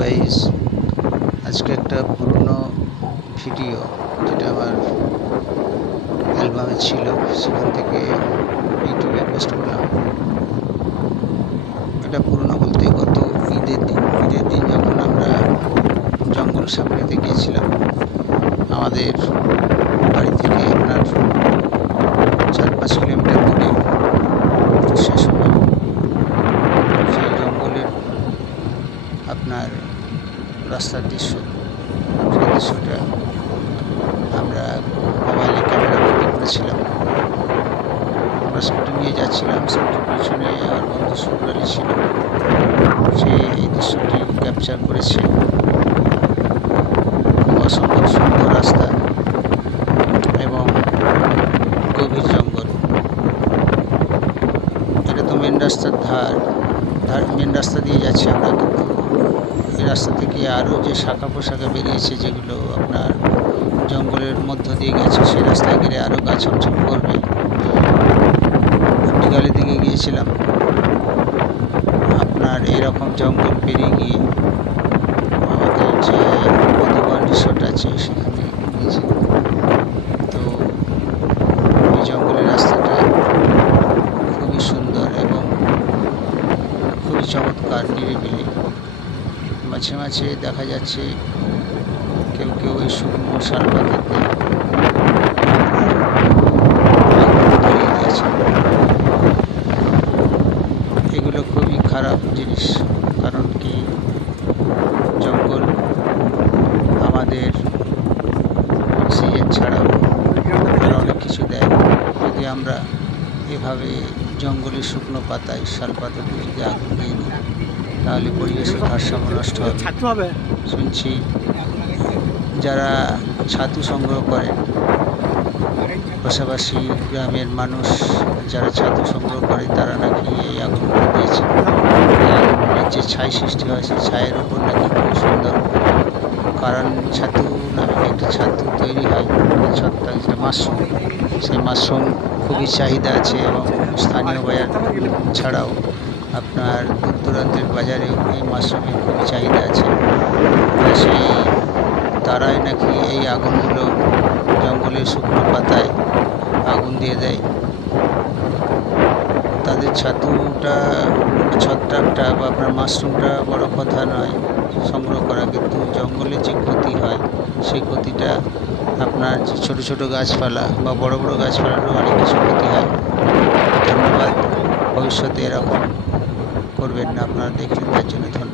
Guys, আজকে একটা পুরনো ভিডিও যেটা আমার অ্যালবামে ছিল সেখান থেকে ইউটিউবে পোস্ট করলাম। এটা পুরনো বলতে গত ঈদের দিন যখন আমরা জঙ্গল সাফারিতে গিয়েছিলাম আমাদের বাড়ি থেকে আপনার 4-5 কিলোমিটার দূরে। সে সময় সেই জঙ্গলের আপনার রাস্তার দৃশ্য, সেই দৃশ্যটা আমরা মোবাইলে ক্যামেরা বন্দি করেছিলাম। আমরা স্কুটি নিয়ে যাচ্ছিলাম, স্কুটির পিছনে আমার বন্ধু সুব্রালি ছিল, সে এই দৃশ্যটি ক্যাপচার করেছে। অসম্ভব সুন্দর রাস্তা এবং গভীর জঙ্গল। এটা তো মেন রাস্তার মেন রাস্তা দিয়ে যাচ্ছি আমরা, কিন্তু এই রাস্তা থেকে আরও যে শাখা পোশাখা বেরিয়েছে যেগুলো আপনার জঙ্গলের মধ্য দিয়ে গেছে, সেই রাস্তায় গেলে আরও গা ছমছম করবে। দিঘালের দিকে গিয়েছিলাম আপনার এরকম জঙ্গল পেরিয়ে গিয়ে আমাদের যে মধুবন রিসোর্ট আছে সেখানে গিয়েছি। তো এই জঙ্গলের রাস্তাটা খুবই সুন্দর এবং খুবই চমৎকার, নিরিবিলি। মাঝে মাঝে দেখা যাচ্ছে কেউ এই শুকনো শাল পাতাতে ধরিয়ে দিয়েছে। এগুলো খুবই খারাপ জিনিস, কারণ কি জঙ্গল আমাদের অক্সিজেন ছাড়াও আর অনেক কিছু দেয়। যদি আমরা এভাবে জঙ্গলের শুকনো পাতায় শাল পাতাতে যদি আগুন দিয়ে দিই তাহলে পরিবেশের ভারসাম্য নষ্ট হবে। শুনছি যারা ছাতু সংগ্রহ করেন, পাশাপাশি গ্রামের মানুষ যারা ছাতু সংগ্রহ করে তারা নাকি এই আগুনগুলো দিয়েছে। এই আগুনের যে ছাই সৃষ্টি হয় সেই ছায়ের উপর নাকি খুব সুন্দর কারণ ছাতু নামে একটা ছাতু তৈরি হয়, ছত্রাক যেটা মাশরুম, সেই মাশরুম খুবই চাহিদা আছে এবং স্থানীয় বাজার ছাড়াও আপনার দূর দূরান্তের বাজারেও এই মাশরুমের খুবই চাহিদা আছে। সেই তারাই নাকি এই আগুনগুলো জঙ্গলের শুকনো পাতায় আগুন দিয়ে দেয়। তাদের ছাতুটা, ছত্রাকটা বা আপনার মাশরুমটা বড় কথা নয় সংগ্রহ করা, কিন্তু জঙ্গলে যে ক্ষতি হয় সেই ক্ষতিটা আপনার যে ছোটো ছোটো গাছপালা বা বড় বড় গাছপালারও অনেক কিছু ক্ষতি হয়। ধন্যবাদ। ভবিষ্যতে এরকম করবেন না, আপনারা দেখলেন তার জন্য ধন্যবাদ।